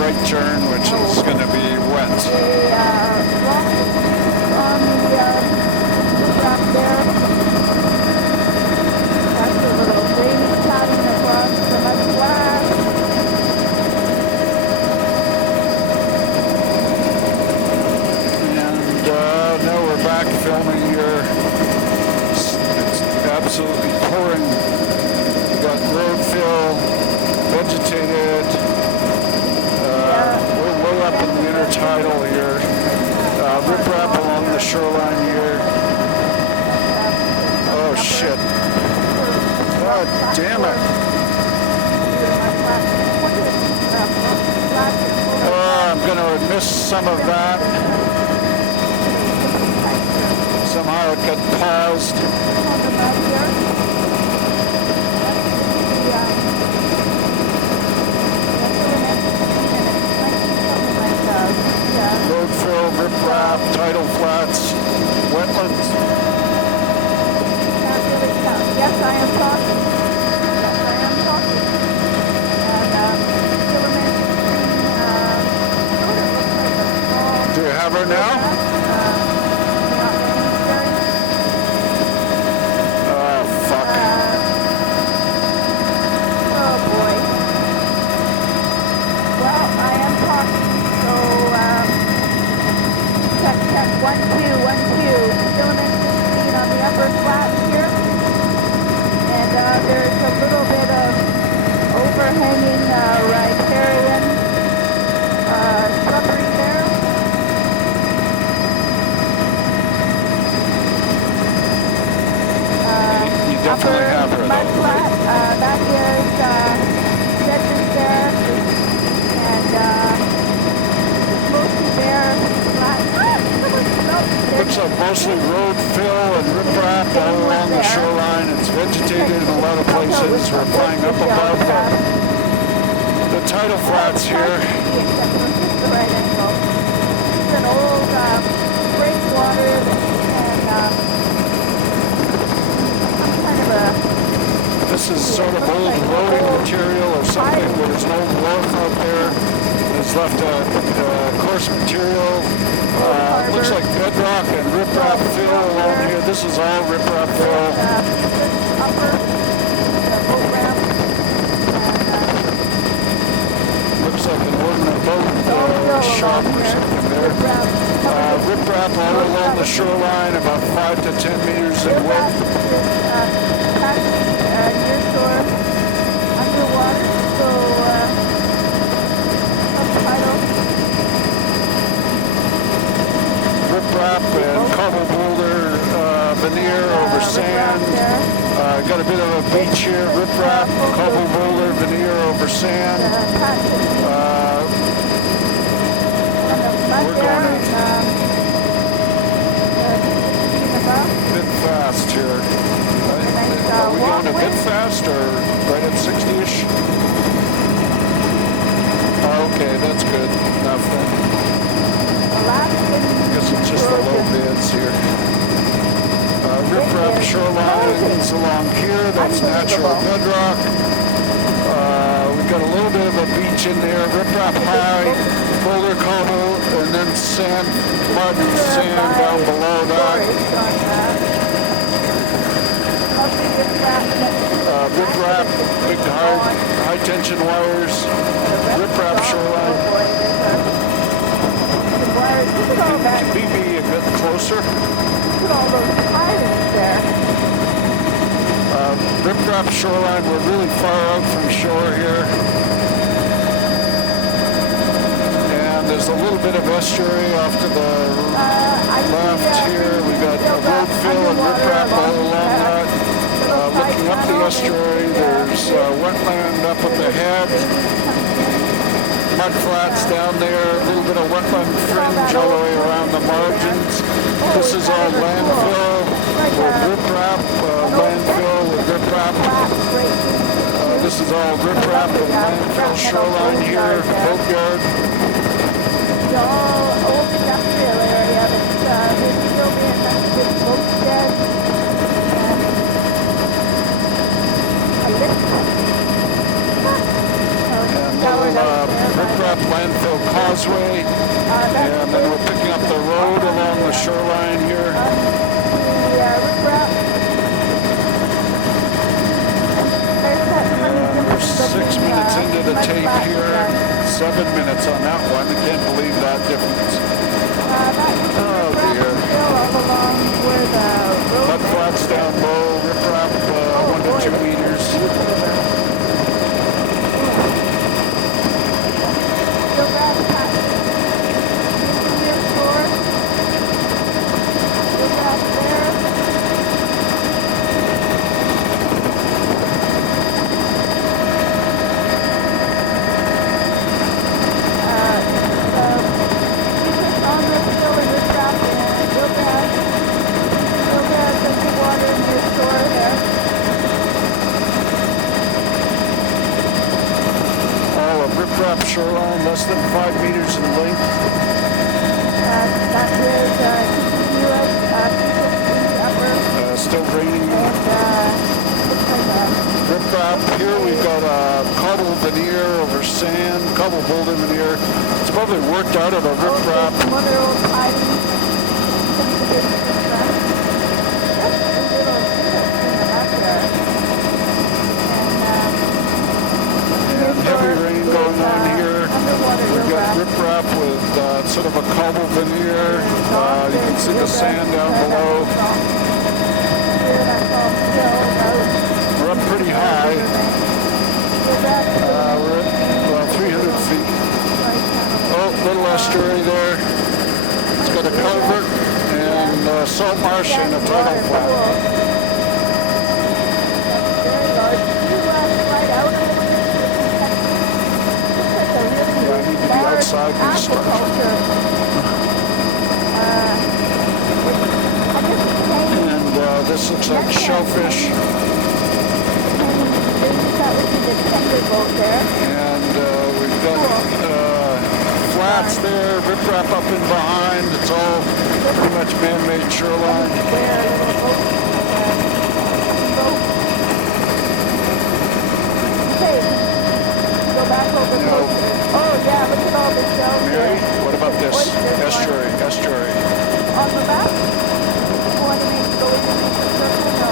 right turn, which is going to be wet. Rock on the ground there. That's a little gravy pattern across the mud flat. And now we're back filming here. It's absolutely pouring. We've got road fill, vegetated. We're way up in the intertidal here. Riprap along the shoreline here. Oh shit. God damn it. Oh, I'm going to miss some of that. Somehow it got paused. Road fill, riprap, tidal flats, wetlands. Yes, I am talking. Yes, I am talking. And Do you have her now? Oh, fuck. Oh, boy. Well, I am talking, so, check, 1, 2, 1, 2. Filament 16 on the upper flat here. And, there's a little bit of overhanging, riparian, shrubbery there. You definitely have her, mud though, flat, right? that is, sedges there, and, mostly bare, flat. Looks like mostly road fill and riprap all along the shoreline. It's vegetated in a lot of places. We're flying up above the tidal flats here. The right angle. It's an old breakwater that can some kind of a. This is sort of old roading material or something. There's an old wharf out there. It's left a coarse material. Looks like bedrock and riprap fill along here. This is all riprap fill. Looks like an ordnance boat shop or something there. Riprap all along the shoreline, about 5 to 10 meters in width. Near shore, underwater, so subtitle. Riprap and cobble boulder veneer over sand. Got a bit of a beach here. Riprap, cobble boulder veneer over sand. We're going a bit fast here. Are we going a bit fast or right at 60-ish? Oh, okay, that's good. Enough then. I guess it's just the low beds here. Riprap shorelines along here. That's natural bedrock. We've got a little bit of a beach in there. Riprap high, boulder cobble, and then sand, mud and sand down below that. Riprap, big high tension wires. Riprap shoreline. Can we be a bit closer? Look at all those islands there. Riprap shoreline, we're really far out from shore here. And there's a little bit of estuary off to the left here. We got a road fill and riprap all along that. Looking up the estuary, there's wetland up at the head. Mud flats down there, a little bit of wetland fringe all the way around the margins. This is all landfill with riprap, landfill with riprap. This is all riprap and landfill shoreline here, boatyard. It's all old industrial area that's there's still being next to boatshed and a lift. Riprap landfill And then we're picking up the road along the shoreline here. And we're 6 minutes into the tape here. 7 minutes on that one. I can't believe that difference. Oh dear. Mud flats down low, riprap 1 to 2 meters. Shoreline less than 5 meters in length. That is continuous, still raining. Riprap. Here we've got a cobble veneer over sand, cobble boulder veneer. It's probably worked out of a riprap. Heavy rain going on here. We've got riprap with sort of a cobble veneer. You can see the sand down below. We're up pretty high. We're at 300 feet. Oh, little estuary there. It's got a culvert and salt marsh and a tidal flat. Outside these structures. And this looks like shellfish. And we've got flats there, riprap up and behind. It's all pretty much man-made shoreline. Oh, yeah, look at all the shells. Mary, what about this? Estuary. On the map? You want to go in the circle? No.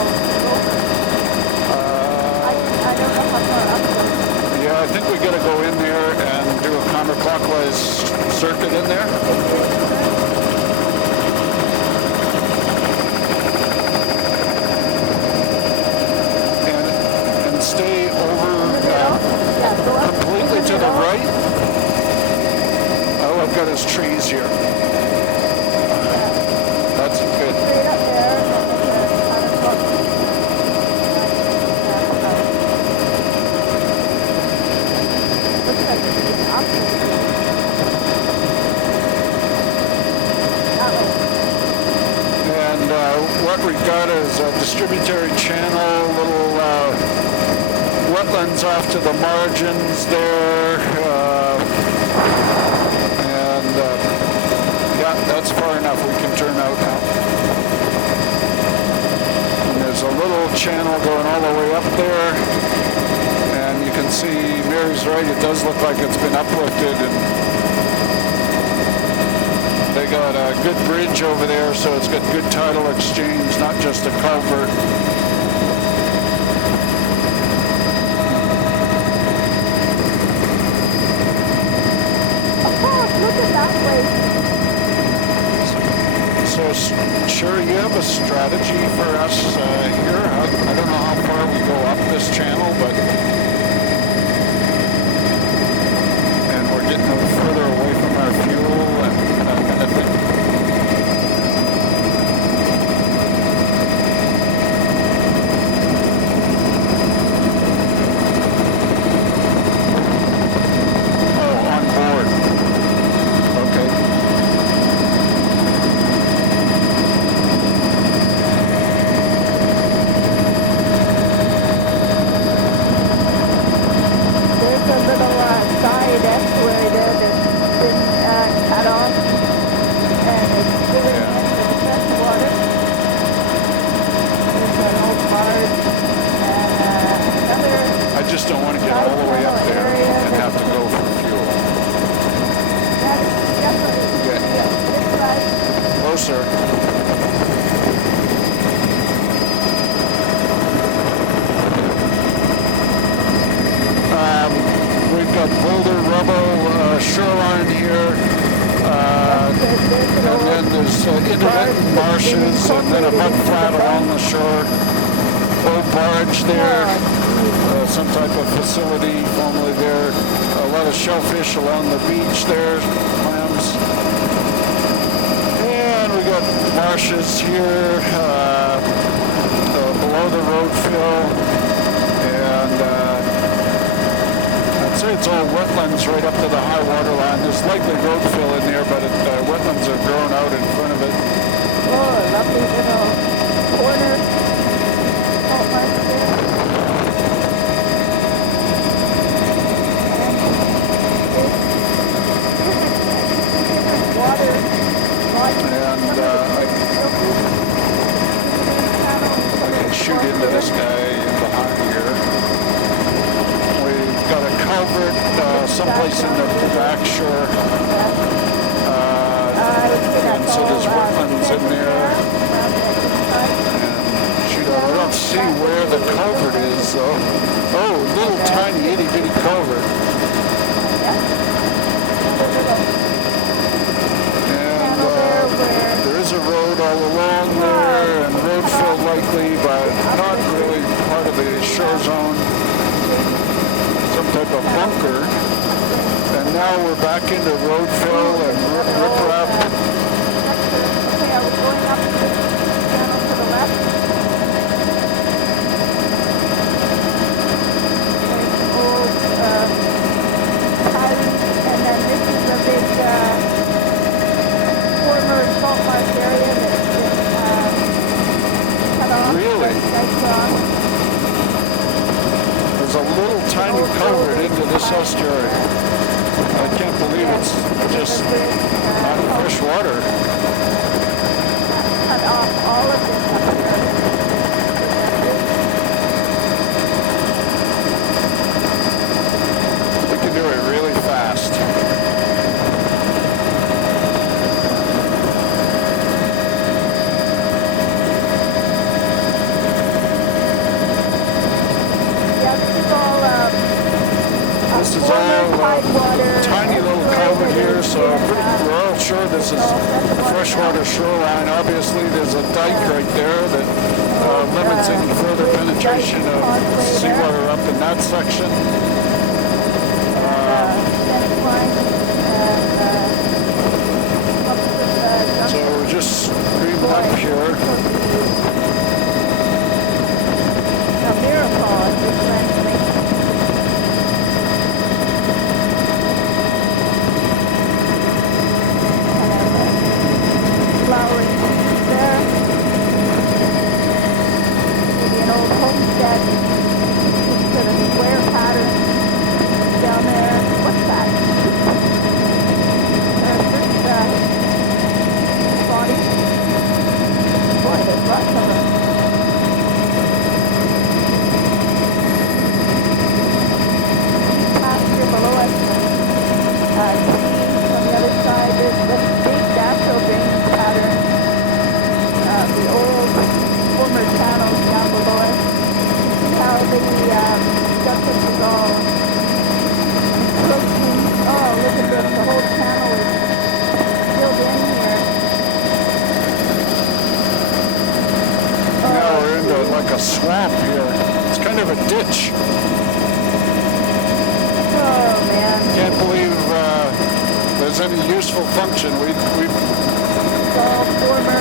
I don't know how far up it is. Yeah, I think we got to go in there and do a counterclockwise circuit in there. And stay over completely to the right. All I've got is trees here. That's good. And what we've got is a distributary channel, little wetlands off to the margins there. Yeah, that's far enough. We can turn out now. And there's a little channel going all the way up there. And you can see, Mary's right, it does look like it's been uplifted. And they got a good bridge over there, so it's got good tidal exchange, not just a culvert. So, sure, you have a strategy for us here. I don't know how far we go up this channel, and we're getting a little further away from our fuel and that kind of thing. intermittent marshes and then a mud flat along the shore. Old barge there, some type of facility formerly there. A lot of shellfish along the beach there, clams. And we got marshes here below the road fill. And I'd say it's all wetlands right up to the high water line. There's likely road fill in there, but wetlands are grown out in front of it. Oh, lovely little corner. Salt marsh there. Water. And I can shoot into this guy in behind here. We've got a culvert someplace in the back shore. And so there's wetlands in there. And shoot, I don't see where the culvert is though. Oh, little tiny itty bitty culvert. And there is a road all along there, and road fill likely, but not really part of the shore zone. Some type of bunker. And now we're back into road fill and riprap. Okay, I was going up this channel to the left. There's old pilings, and then this is a big former salt marsh area that's been cut off. Really? There's a little tiny culvert into this estuary. I can't believe it's just not fresh water. Cut off all of this up here. We can do it really fast. This is all tiny little culvert here, so we're all sure this is freshwater shoreline. Obviously, there's a dike right there that limits any further penetration of seawater up in that section. So we're just screaming up here. A miracle in this transformation. Flowering there. Maybe an old homestead. Sort of square pattern down there. What's that? Body. Boy, there's lots of them. Pasture below us. Trees on the other side. There's this big natural drainage pattern. The old former channels down below us. How the substance is all encroaching. Oh, look at this. The whole channel is filled in here. Now we're into like a swamp here. It's kind of a ditch. Oh, man. Can't believe there's any useful function. It's all former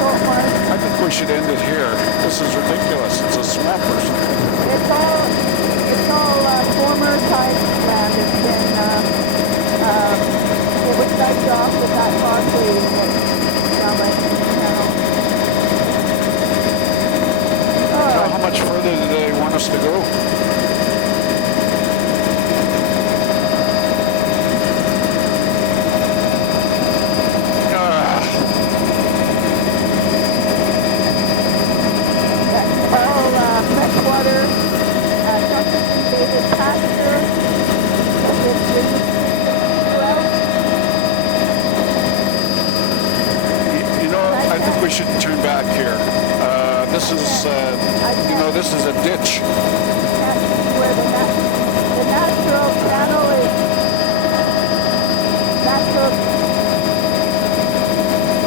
salt marsh. I think we should end it here. This is ridiculous. It's a swamp or something. It's all former tide land. It's been, it was diked off with that concrete down by the channel. How much further do they want us to go? Freshwater, baited pasture. I think we should turn back here. This is, this is a ditch. Where the natural channel is, natural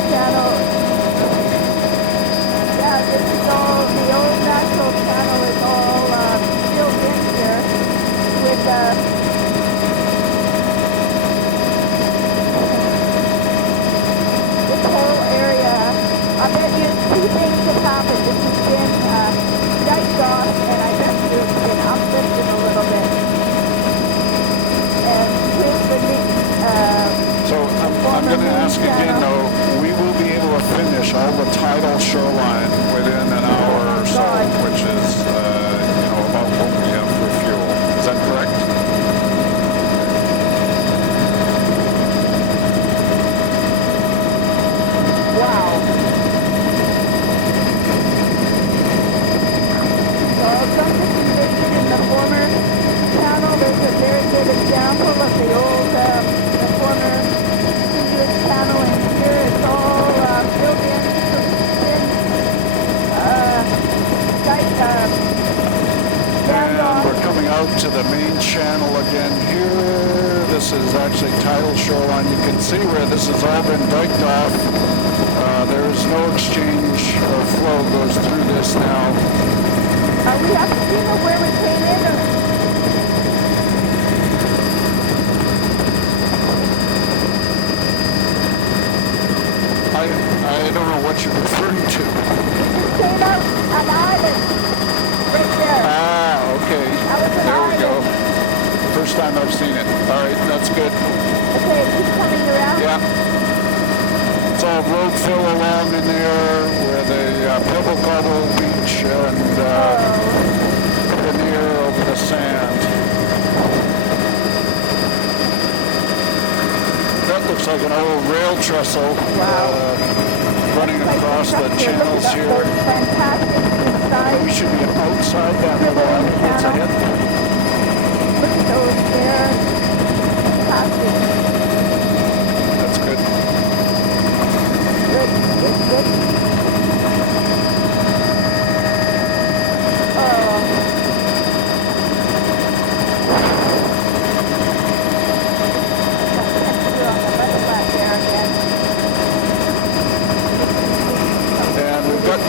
channel I'm going to ask again, though, we will be able to finish all the tidal shoreline within an hour or so, which is, about what we have for fuel. Is that correct? Wow. So from this invasion in the former channel, there's a very good example of the old, the former English channel, and here it's all filled in, And we're coming out to the main channel again here. This is actually tidal shoreline. You can see where this has all been diked off. There is no exchange or flow goes through this now. We have to see where we came in. I don't know what you're referring to. We came out an island right there. Ah, okay. There we go. First time I've seen it. All right, that's good. Okay, keep coming around. Yeah. It's all road fill along in there where the pebble cobble beach and veneer over the sand. That looks like an old rail trestle running across the channels here. We should be outside that little island that's ahead. Look at those there. Fantastic. That's good. Good.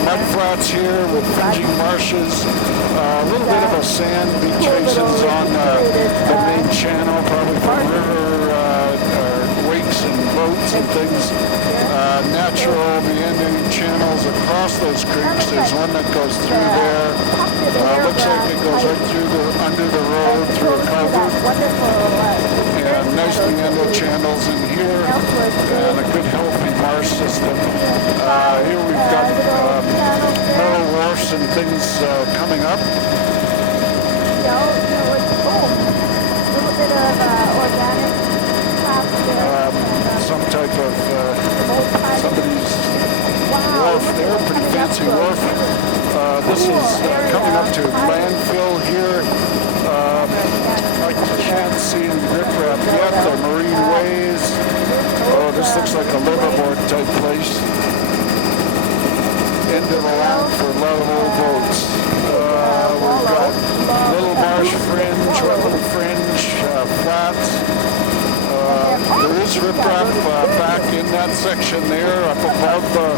Mud flats here with fringing marshes, a little bit of a sand beach faces on the main channel, probably for river wakes and boats and things. Natural meandering channels across those creeks. There's one that goes through there. Looks like it goes right through under the road through a culvert. And nice meander channels in here, and a good healthy marsh system. Here we've got metal wharfs and things coming up. Some type of somebody's wharf there, pretty fancy wharf. This is coming up to landfill here. I can't see any riprap yet. The marine ways. Oh, this looks like a liveaboard type place. Into the land for a lot of old boats. We've got little marsh fringe, wetland fringe, flats. There is riprap back in that section there, up above the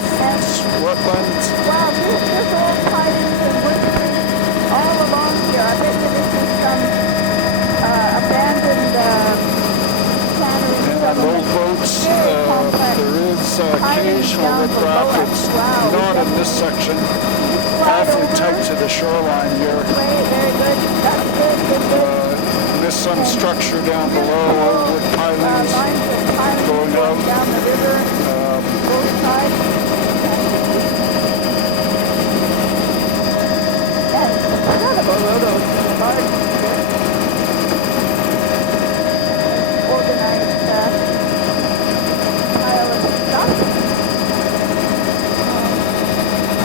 wetlands. Wow, there's old pines and wood trees all along here. I bet you this is some abandoned cannery. And old boats, there is occasional riprap. It's not in this section. Awfully tight to the shoreline here. Very good. That's good. Missed some structure down below, wood pilings going out. Down the river, both sides. Incredible rotos, large, organized pile of stuff.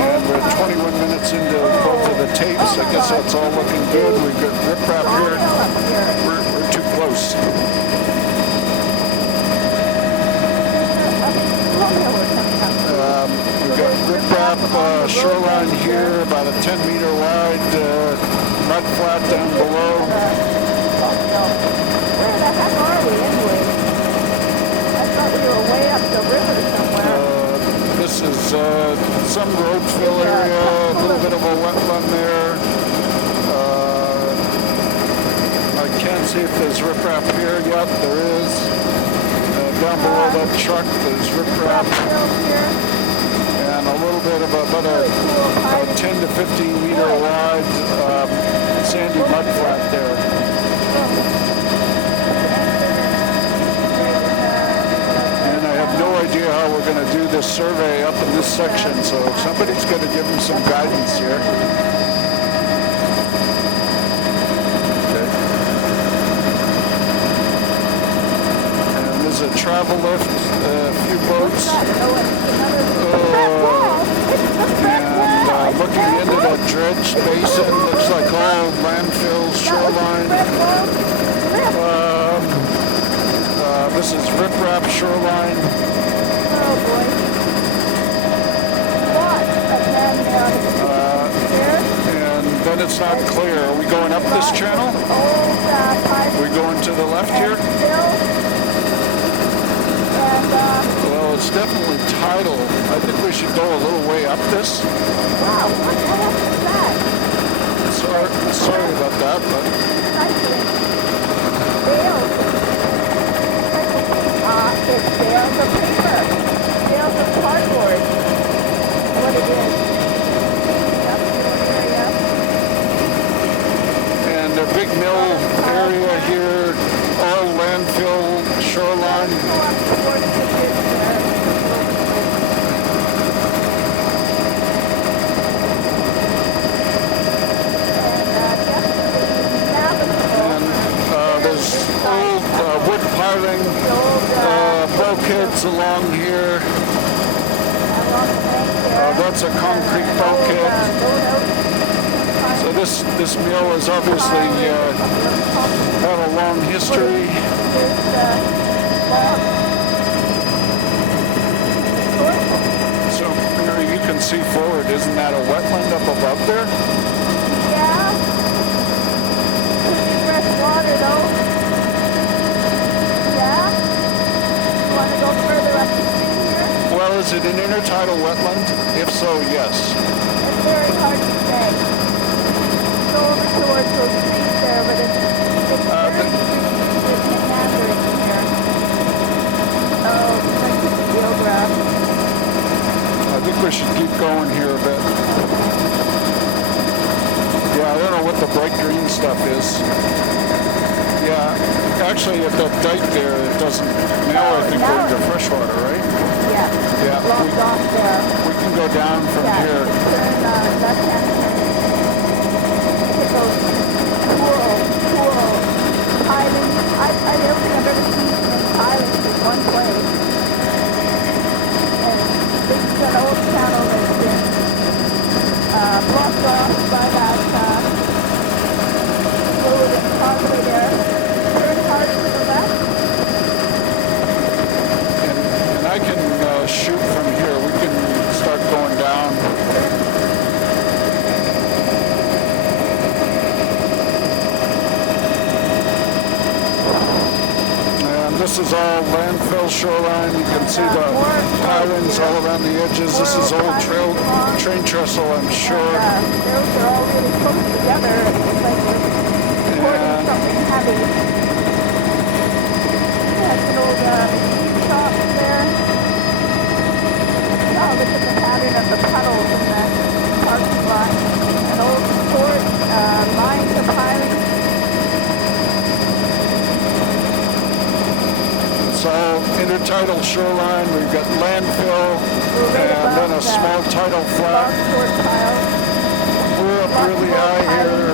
And we're 21 minutes into both of the tapes. I guess that's all looking good. We've got riprap here. We're too close. We've got riprap shoreline here, about a 10-meter wide mud flat down below. Where the heck are we anyway? I thought we were way up the river somewhere. This is some road fill area, a little bit of a wetland there. I can't see if there's riprap here yet. There is. Down below that truck, there's riprap. And a little bit of about a 10 to 15 meter wide sandy mud flat there. And I this survey up in this section, so somebody's going to give him some guidance here. Okay. And there's a travel lift, a few boats. And looking into the dredged basin, looks like all landfills, shoreline. This is riprap shoreline. Oh boy. And then it's not clear. Are we going up this channel? Are we going to the left here? Well, it's definitely tidal. I think we should go a little way up this. Wow, what the heck is that? Sorry about that, but... It's bales of paper, bales of cardboard, what it is. And a big mill area here, all landfill shoreline. And there's old wood piling. Bulkheads along here. That's a concrete bulkhead. So this mill has obviously had a long history. So you can see forward. Isn't that a wetland up above there? Yeah. Fresh water though. Well, is it an intertidal wetland? If so, yes. It's very hard to say. Go over towards those trees there, but it's very meandering here. Oh, like the geograph. I think we should keep going here a bit. Yeah, I don't know what the bright green stuff is. Yeah, actually at that dike there, it doesn't... Now I think we're into freshwater, right? Yeah, blocked off there. We can go down from here. Turn left-hand turn. Look at those cool islands. I don't think I've ever seen so many islands in one place. And this is an old channel that's been blocked off by that fluid and causeway there. Turn hard to the left. And I can shoot from here. We can start going down. And this is all landfill shoreline. You can see the pilings all around the edges. This is old train trestle, I'm sure. Those are all really close together. It's like we're supporting something heavy. That's an old shop there. Oh, look at the pattern of the puddles in the parking lot. An old fort, lines of piling. It's all intertidal shoreline. We've got landfill and then a small tidal flat. We're up really high here,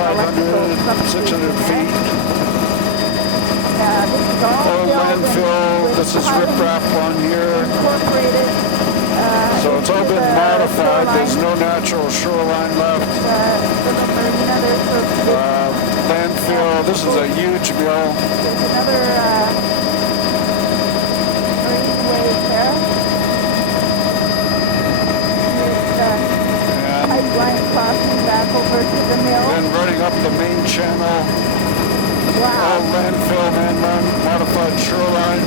500, 600 feet. All landfill. This is riprap on here. So it's all been modified. There's no natural shoreline left. Landfill. This is a huge mill. There's another marine wave there. Here's the pipeline crossing back over to the mill. Then running up the main channel. Wow. All landfill, man, modified shoreline.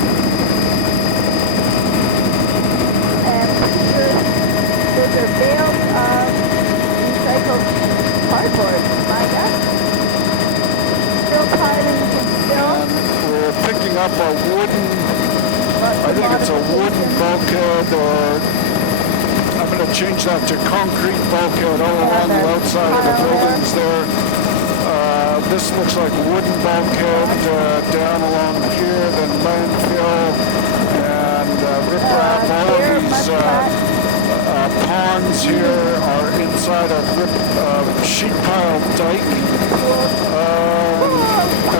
And those are bales of recycled cardboard, I guess. Still pilings and still. And we're picking up a wooden, I think it's a wooden bulkhead, or I'm going to change that to concrete bulkhead all along the outside of the buildings there. This looks like wooden bulkhead down along here, then landfill and riprap all inside a sheet pile dike.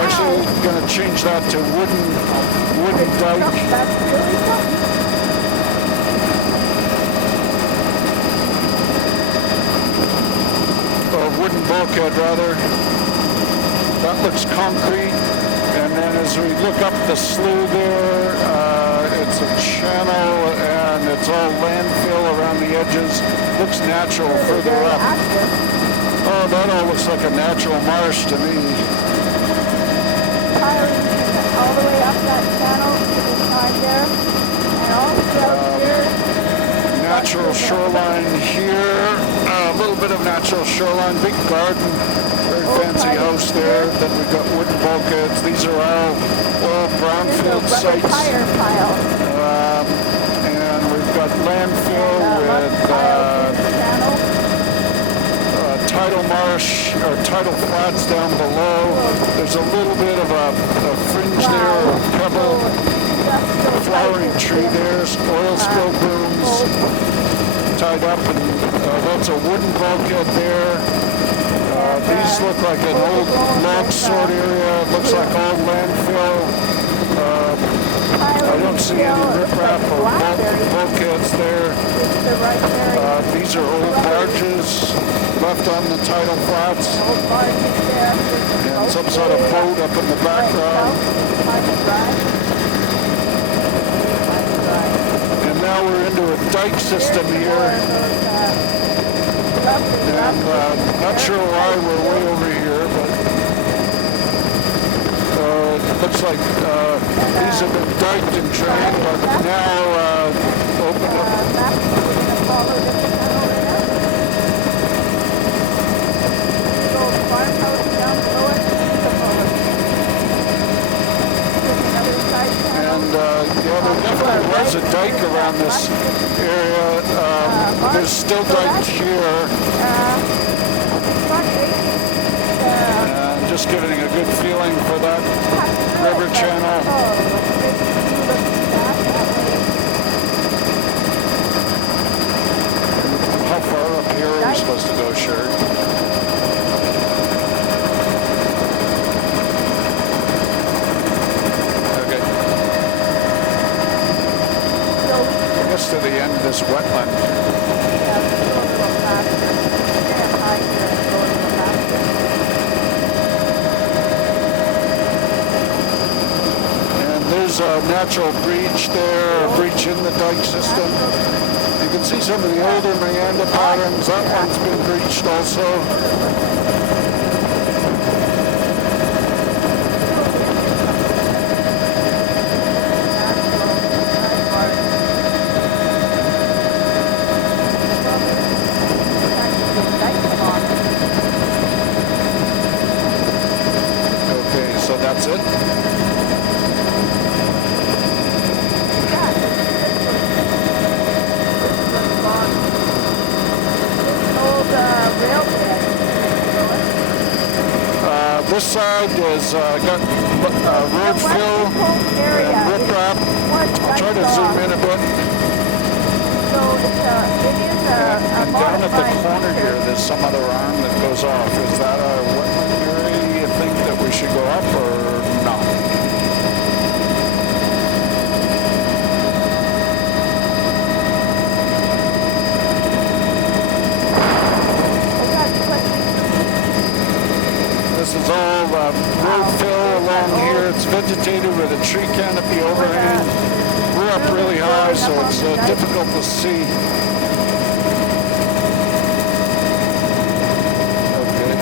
Actually, going to change that to wooden dike. That's really something. Wooden bulkhead rather. That looks concrete. And then as we look up the slough there, it's a channel and it's all landfill around the edges. Looks natural further up. Oh, that all looks like a natural marsh to me. Piling all the way up that channel to the side there. And also here. Natural shoreline here. A little bit of natural shoreline. Big garden. Very fancy house there. Then we've got wooden bulkheads. These are all brownfield sites. And we've got landfill with tidal marsh or tidal flats down below. There's a little bit of a fringe there, a pebble, flowering tree there, oil spill booms tied up, and that's a wooden bulkhead there. These look like an old log sort area. It looks like old landfill. I don't see any riprap or bulkheads there. These are old barges left on the tidal flats. And some sort of boat up in the background. And now we're into a dike system here. And not sure why we're way over here, but it looks like these have been diked and drained, but now open up. And yeah, there definitely was a dike around this area. There's still dike here. And just getting a good feeling for that river channel. How far up here are we supposed to go, Sherry? To the end of this wetland. And there's a natural breach there, a breach in the dike system. You can see some of the older meander patterns. That one's been breached also. That's it. This side is got road fill and riprap. I'll try to zoom in a bit. And down at the corner here, there's some other arm that goes off. Is that a wetland area you think that we should go up or not? This is all road fill along here. It's vegetated with a tree canopy overhang. We're up really high, so it's difficult to see. Okay.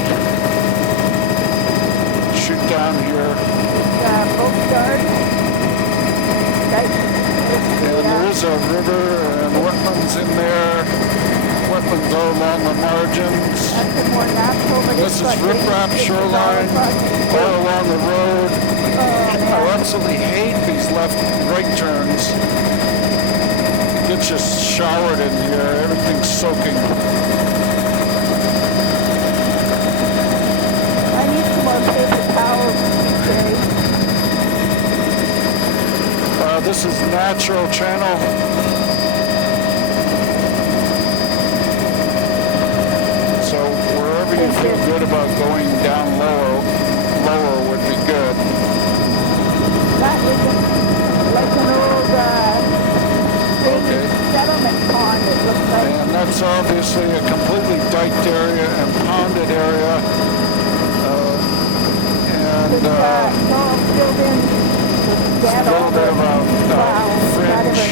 Shoot down here. And there is a river and wetlands in there. Wetlands all along the margins. This is riprap shoreline all along the road. I absolutely hate these left-right turns. It gets just showered in here. Everything's soaking. I need some more paper towels today. This is natural channel. wherever you feel good about going down lower would be good. That is like an old settlement pond, it looks like. And that's obviously a completely diked area and ponded area. It's all filled in with dead a little bit of a fringe.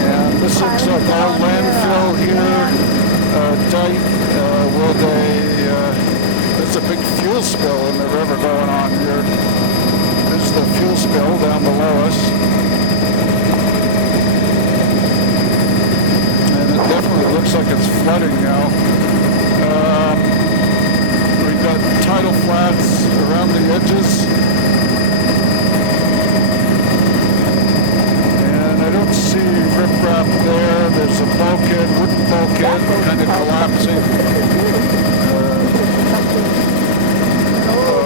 And this looks like all landfill here, dike, there's a big fuel spill in the river going on here. There's the fuel spill down below us. And it definitely looks like it's flooding now. We've got tidal flats around the edges. And I don't see riprap there. There's a bulkhead, wooden bulkhead, kind of collapsing.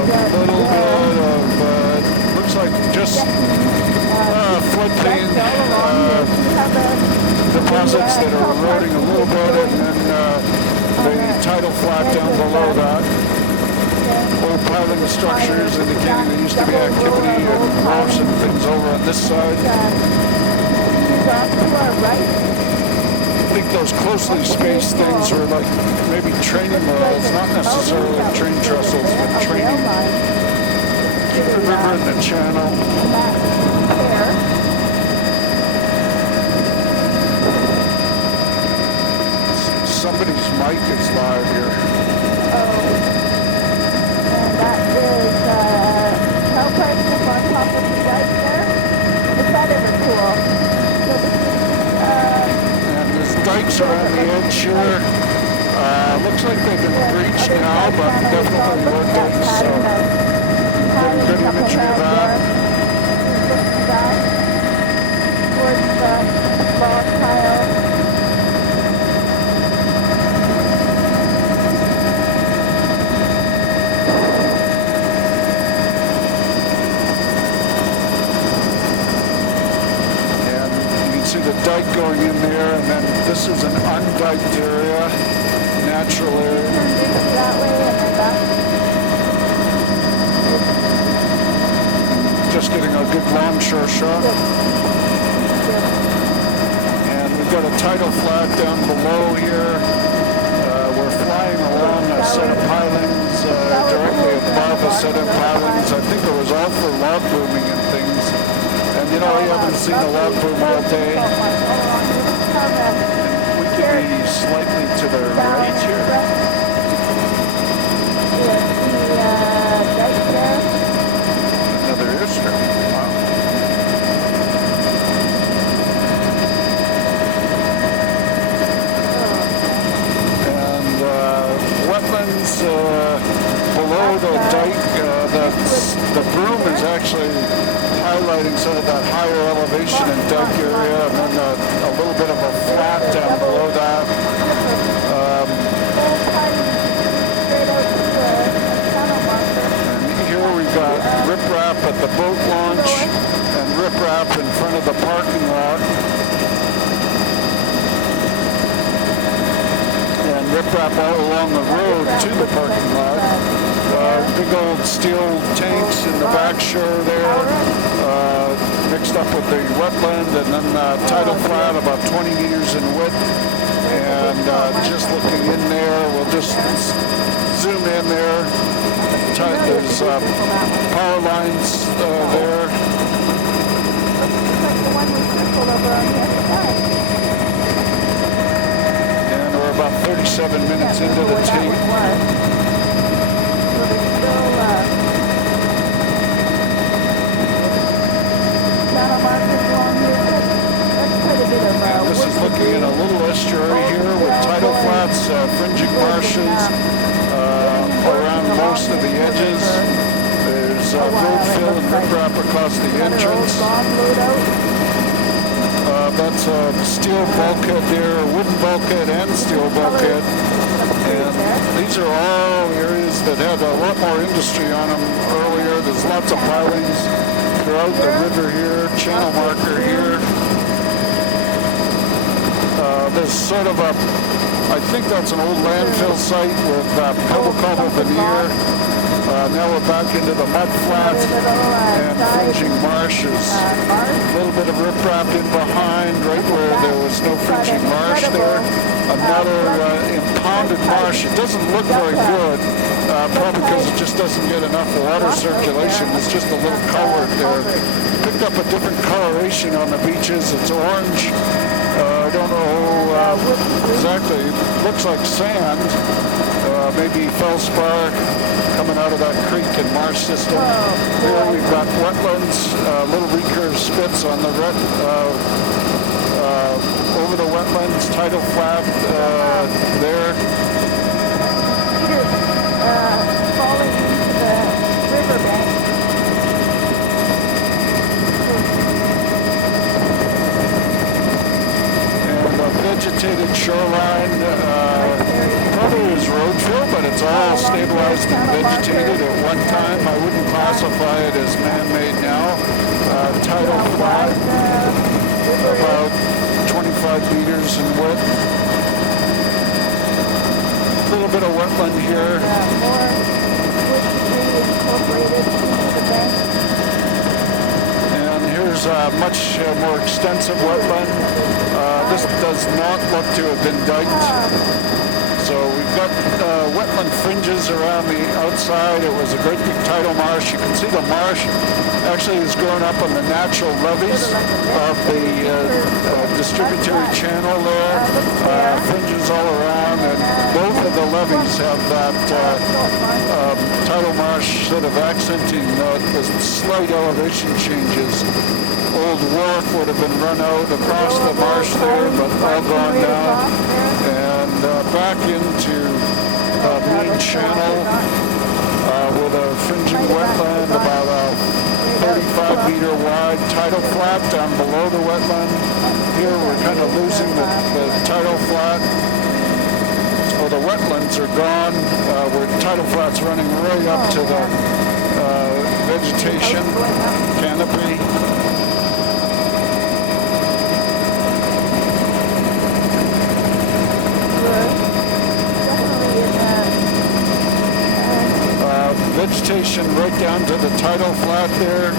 A little bit of, looks like just floodplain deposits that are eroding a little bit, and then the tidal flat down below that. Old piling structures indicating there used to be activity and rocks and things over on this side. I think those closely spaced things are like maybe training wells, not necessarily train trestles, but training. Keep the river in the channel. Somebody's mic is live here. And that is how prices on top of the dike there. Is that ever cool? So and there's dikes around the edge here. Looks like they've been breached now, but definitely were dikes. So getting good imagery of that. Towards the log pile. See the dike going in there, and then this is an undiked area, natural area. That way and then back. Just getting a good longshore shot. And we've got a tidal flat down below here. We're flying along a set of pilings, directly above a set of pilings. I think it was all for log booming and things. And you know, you haven't seen a log boom all day. We could be slightly to the right here. Another airstrip. Wow. And wetlands below the dike, the broom is actually highlighting some of that higher elevation and dike area, and then a little bit of a flat down below that. And here we've got riprap at the boat launch and riprap in front of the parking lot. And riprap all along the road to the parking lot. Big old steel tanks in the back shore there, mixed up with the wetland, and then tidal flat about 20 meters in width. And just looking in there, we'll just zoom in there. There's power lines there. And we're about 37 minutes into the tape. This is looking at a little estuary here with tidal flats, fringing marshes around most of the edges. There's road fill and riprap across the entrance. That's a steel bulkhead there, a wooden bulkhead and steel bulkhead. And These are all areas that had a lot more industry on them earlier. There's lots of pilings throughout the river here, channel marker here. There's sort of a, I think that's an old landfill site with cobble veneer. Now we're back into the mud flats and fringing marshes. A little bit of riprap in behind, right where there was no fringing marsh there. Another impounded marsh. It doesn't look very good, probably because it just doesn't get enough water circulation. It's just a little culvert there. Picked up a different coloration on the beaches. It's orange. I don't know exactly. It looks like sand. Maybe feldspar coming out of that creek and marsh system. Here we've got wetlands, little recurve spits on the over the wetlands, tidal flat there. Falling into the riverbank. And a vegetated shoreline, probably is road fill, but it's all stabilized and vegetated at one time. I wouldn't classify it as man-made now. Tidal flat, about 25 meters in width. A little bit of wetland here. More wood incorporated into the bank. And here's a much more extensive wetland. This does not look to have been diked. So we've got wetland fringes around the outside. It was a great big tidal marsh. You can see the marsh actually is grown up on the natural levees of the distributary channel there. Fringes all around, and both of the levees have that tidal marsh sort of accenting the slight elevation changes. Old wharf would have been run out across the marsh there, but all gone down. And back into the main channel with a fringing wetland, about a 35-meter wide tidal flat down below the wetland. Here we're kind of losing the tidal flat. So the wetlands are gone. Where tidal flat's running right up to the vegetation canopy. Vegetation right down to the tidal flat there.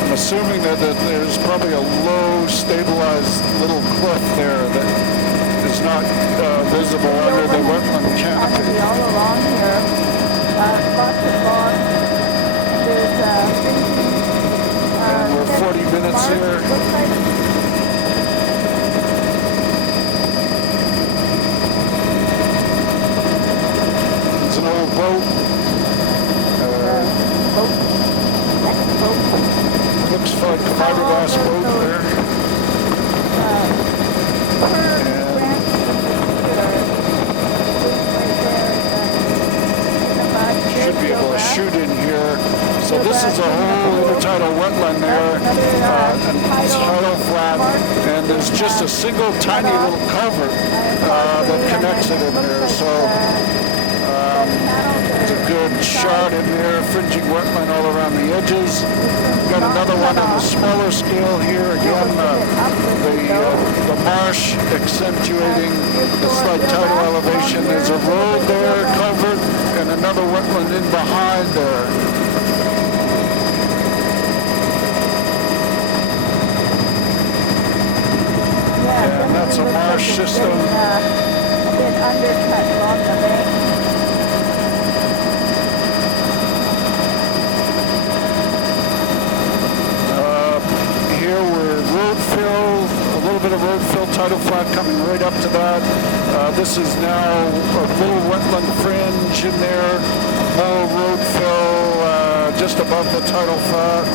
I'm assuming that there's probably a low, stabilized little cliff there that is not visible under the wetland canopy. All along here, lots of logs. There's and we're 40 minutes here. An old boat. Looks like a fiberglass boat there. Should be able to shoot in here. So this is a whole intertidal wetland there, and tidal flat, and there's just a single tiny little culvert that connects it in there. So it's a good shot in there, fringing wetland all around the edges. Got another one on a smaller scale here. Again, the marsh accentuating the slight tidal elevation. There's a road there, culvert, and another wetland in behind there. And that's a marsh system. Been undercut along the bank. A little bit of road fill, tidal flat coming right up to that. This is now a little wetland fringe in there, more road fill just above the tidal flat.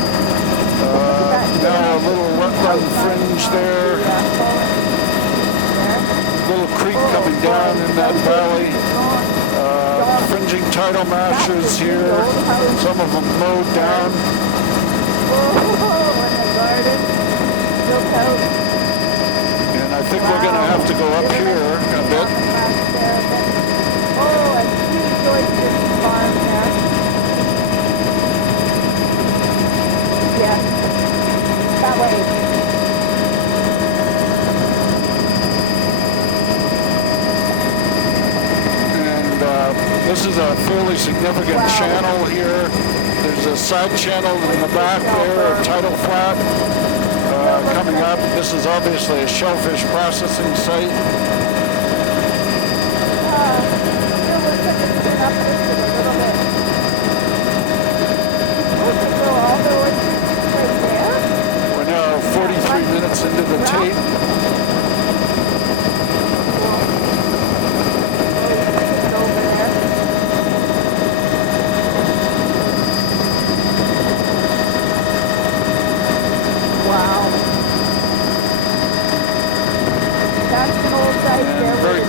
Now a little wetland fringe there. Little creek coming down in that valley. Fringing tidal marshes here, some of them mowed down. think we're going to have to go up here a bit. Oh, a huge oyster farm there. Yeah, that way. This is a fairly significant channel here. There's a side channel in the back there, a tidal flat coming up. This is obviously a shellfish processing site. We're now 43 minutes into the tape.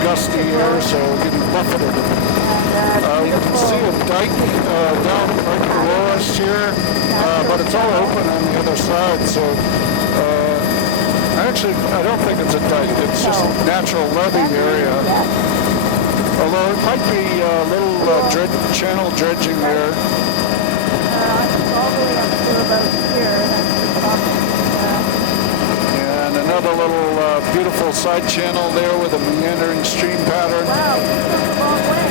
Gusty air, so getting buffeted. You can see a dike down right below us here, but it's all open on the other side, so I don't think it's a dike. It's just a natural levee area. Although it might be a little channel dredging there. All the way up to about here. Another little beautiful side channel there with a meandering stream pattern. Wow, this goes a long way.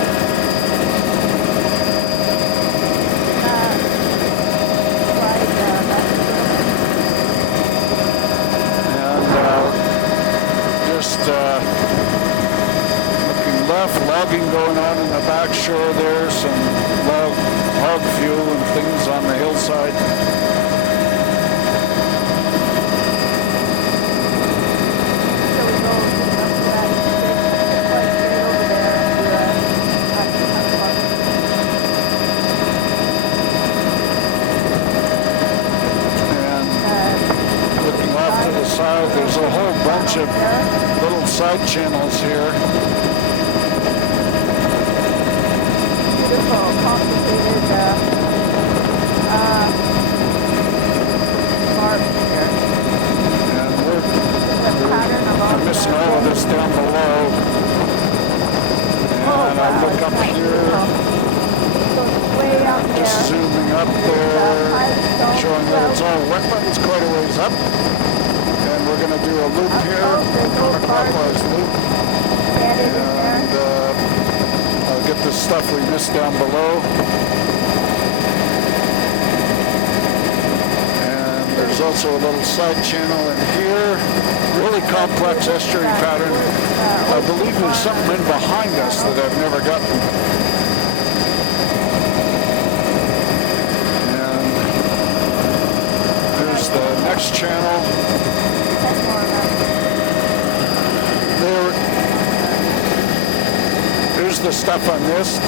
Just looking left, logging going on in the back shore there, some hog fuel and things on the hillside. There's a whole bunch of little side channels here. Beautiful, complicated barbs here. And we're missing all of this down below. And I look up here. Way out there. Just zooming up there, showing that it's all wetlands quite a ways up. We're going to do a loop here, counterclockwise loop, and I'll get the stuff we missed down below. And there's also a little side channel in here, really complex estuary pattern. I believe there's something in behind us that I've never gotten. And here's the next channel. Here's the stuff I missed.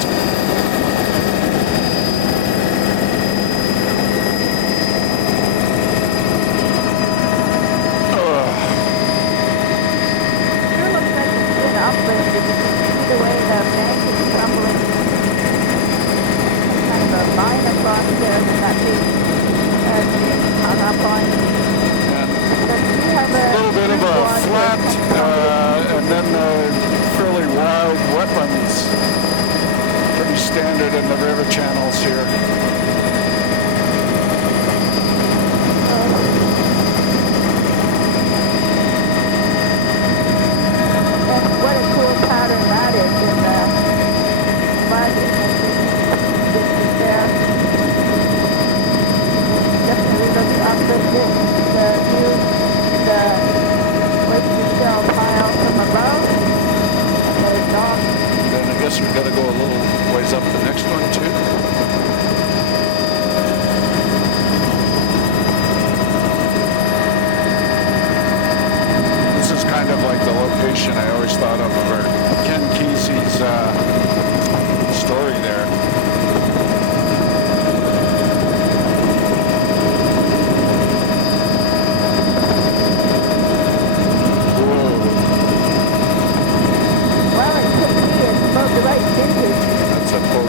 Sure looks like it's been uplifted. You can see the way the bank is crumbling. Kind of a line across there that being hung up on. A little bit of a flat, and then fairly wide wetlands. Pretty standard in the river channels here. And what a cool pattern that is in the mud in there. Definitely looks uplifted. The view. The oyster shell pile from above. There's dogs. Then I guess we've got to go a little ways up the next one too. This is kind of like the location I always thought of for Ken Kesey's story there.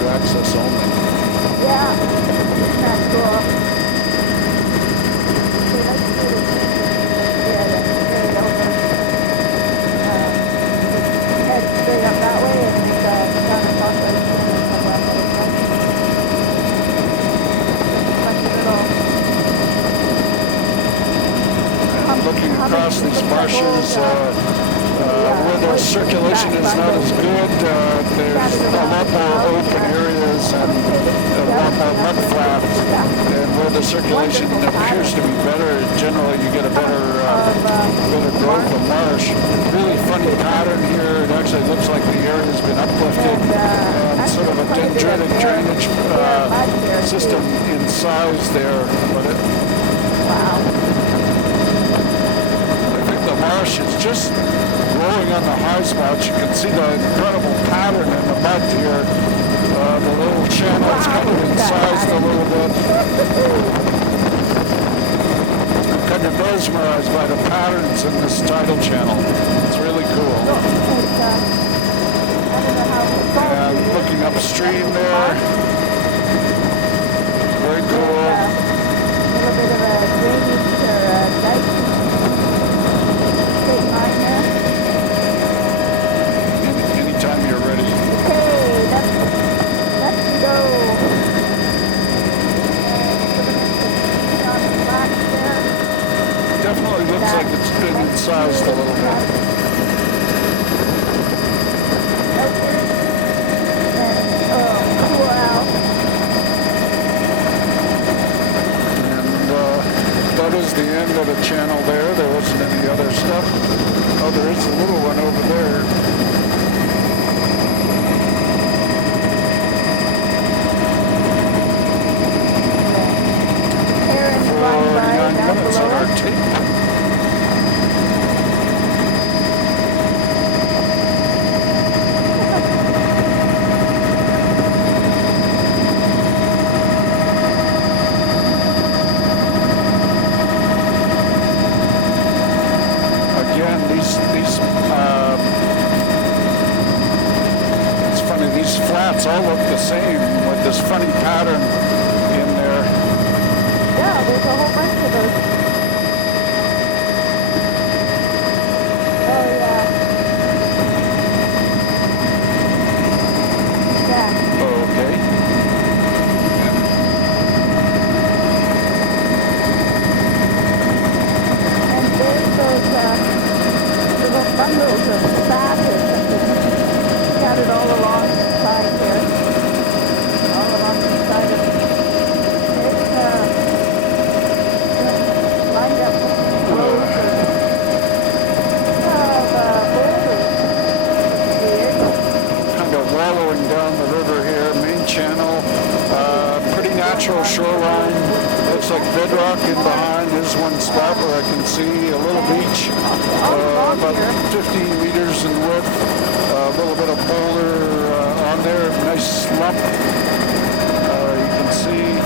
Access only. Yeah, isn't that cool? Okay, let's do this. Yeah, that's very open. looking across these marshes where the circulation is not as good. There's a lot more open areas and a lot more mud flats. And where the circulation appears to be better, generally you get a better growth of marsh. Really funny pattern here. It actually looks like the area has been uplifted and sort of a dendritic drainage system in size there. Wow. I think the marsh is just growing on the high spots. You can see the incredible pattern in the mud here. The little channel is kind of incised a little bit. I'm kind of mesmerized by the patterns in this tidal channel. It's really cool. And looking upstream there. Very cool. A little bit of a drainage or dike straight line there. Anytime you're ready. Okay, let's go. Definitely looks like it's been incised a little bit. Cool out. And that is the end of the channel there. There wasn't any other stuff. Oh, there is a little one over there. Minutes on our tape. Again, it's funny, these flats all look the same with this funny pattern in there. Yeah, there's a whole bunch of those. Oh, yeah. Yeah. Okay. And there's those little bundles of sap or something scattered all along the side here. All along the side of it. Lined up with rows of boulders. Weird. Kind of wallowing down the river here, main channel, pretty natural shoreline. Looks like bedrock in behind. There's one spot where I can see a little beach, about 15 meters in width. A little bit of boulder on there, nice slump. You can see.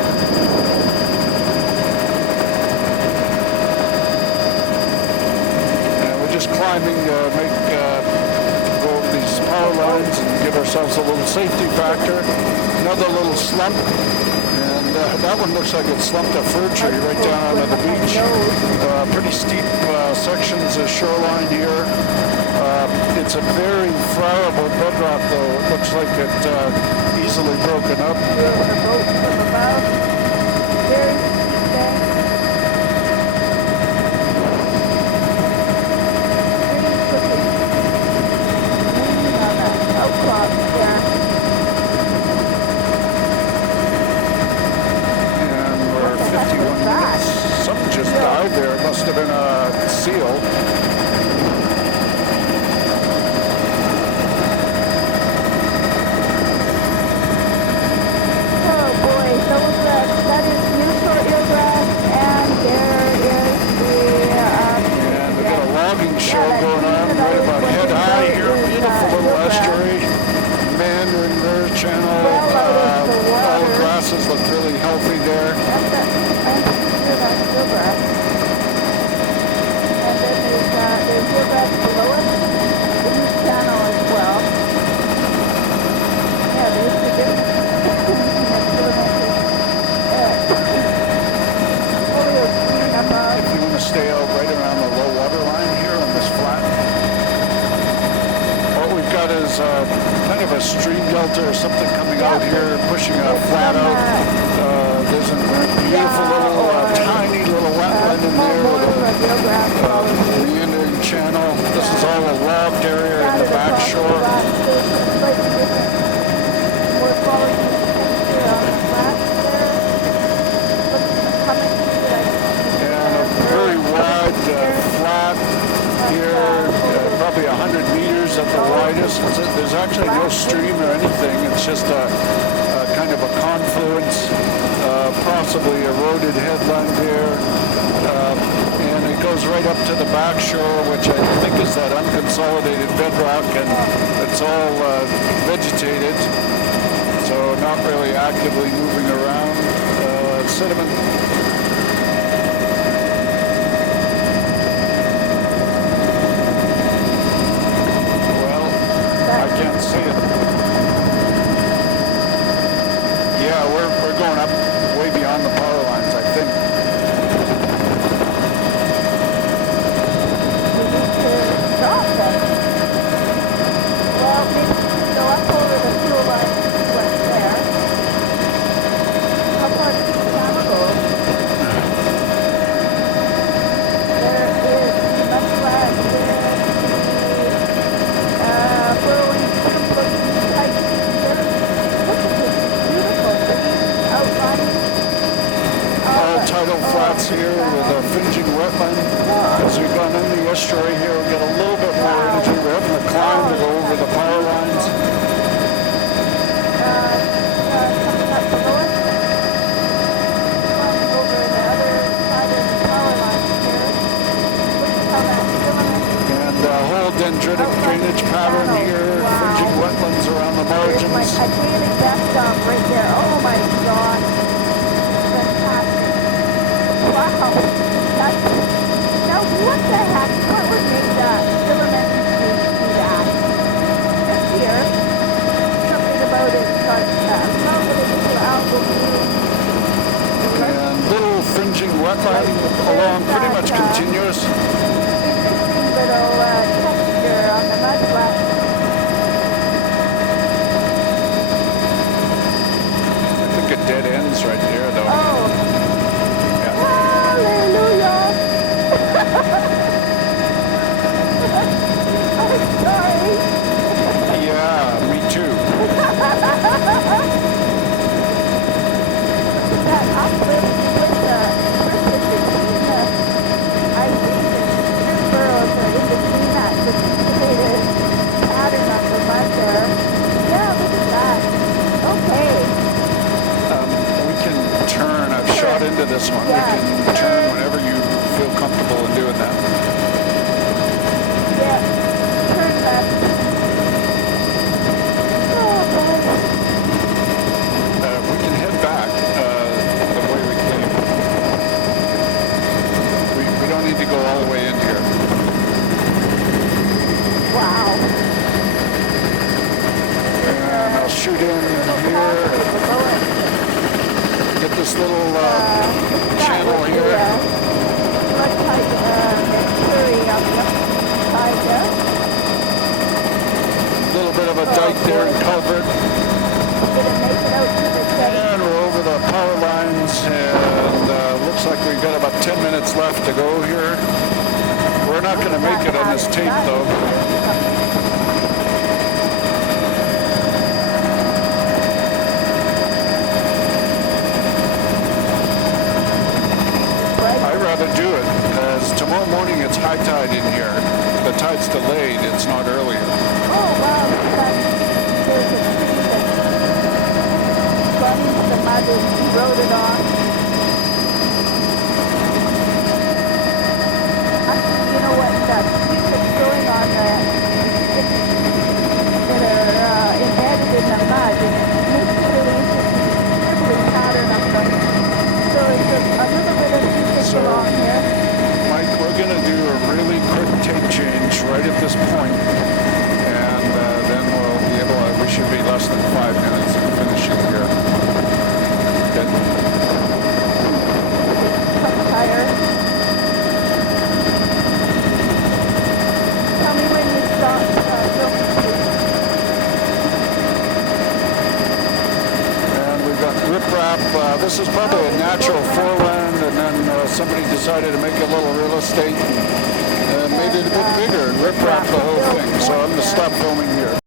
Climbing to go over these power lines and give ourselves a little safety factor. Another little slump, and that one looks like it slumped a fir tree right down onto the beach. Pretty steep sections of shoreline here. It's a very friable bedrock though. It looks like it easily broken up. There must have been a seal. Oh boy, so that is beautiful eelgrass, and there is the and we got a logging show going on right about head high here. Beautiful little estuary, Mandarin River Channel. All the grasses look really healthy there. There's eelgrass below us, the East Channel as well. Yeah, there's the difference. If you want to stay out right around the low water line here on this flat, what we've got is kind of a stream delta or something coming out here, pushing a flat out. There's a beautiful little, tiny little wetland island in there with a meandering channel. This is all a logged area in the back shore. And a very wide flat here, probably 100 meters at the widest. There's actually no stream or anything. It's just a kind of a confluence, possibly eroded headland here. And it goes right up to the back shore, which I think is that unconsolidated bedrock, and it's all vegetated, so not really actively moving around. Sediment. Well, I can't see it. Yeah, we're going up way beyond the power lines, I think. Well, maybe go up over the fuel line what's there. How far does the camera go? There is the muskrat with the burrowing looking tight here. Look at this beautiful green outline. All tidal flats here with a fringing wetland. As we've gone in the estuary here, we get a little bit more energy. We're having to climb to go over the power lines. Coming up below us. Climbing over the other side of the power lines here. Look at how that filament. And a whole dendritic drainage pattern here, fringing wetlands around the There's like margins. a daily best stop right there. Oh my god. Fantastic. Wow. That's, now what the heck? What would make that filament do that? Just here. Something about it got lovely little algal bloom. And little fringing wetland along, pretty much continuous. Interesting little texture on the mud flat. I think it dead ends right there, though. Oh. Yeah. Hallelujah! I'm sorry. Yeah, me too. That uplift with the between the, I think the furrows are in between that sophisticated pattern on the mud there. Yeah, look at that. Okay. We can turn. I've shot into this one. Yeah, We can turn whenever you feel comfortable in doing that. Yeah. Turn left. Oh, boy. We can head back the way we came. We don't need to go all the way in here. Wow. And I'll shoot in here. Get this little channel here. Mud type Mercury on the upper side there. A little bit of a dike there and culvert. Gonna make it out to the setting. And we're over the power lines, and looks like we've got about 10 minutes left to go here. We're not going to make it on this tape, though. I'd rather do it, as tomorrow morning it's high tide in here. The tide's delayed, it's not earlier. Oh, wow. There's a tree that's gone into the mud and eroded off. You know what? The trees that's growing on that are embedded in the mud, and it makes a really interesting scribbling pattern of them. So it's a little bit of music along here. Mike, we're going to do a really quick tape change right at this point, and then we'll be able to, we should be less than 5 minutes in finishing here. Good. Truck tire. Tell me when you stop filming, please. And we've got riprap. This is probably a natural foreland. and then somebody decided to make a little real estate and made it a bit bigger and rip-wrap the whole thing. So I'm going to stop filming here.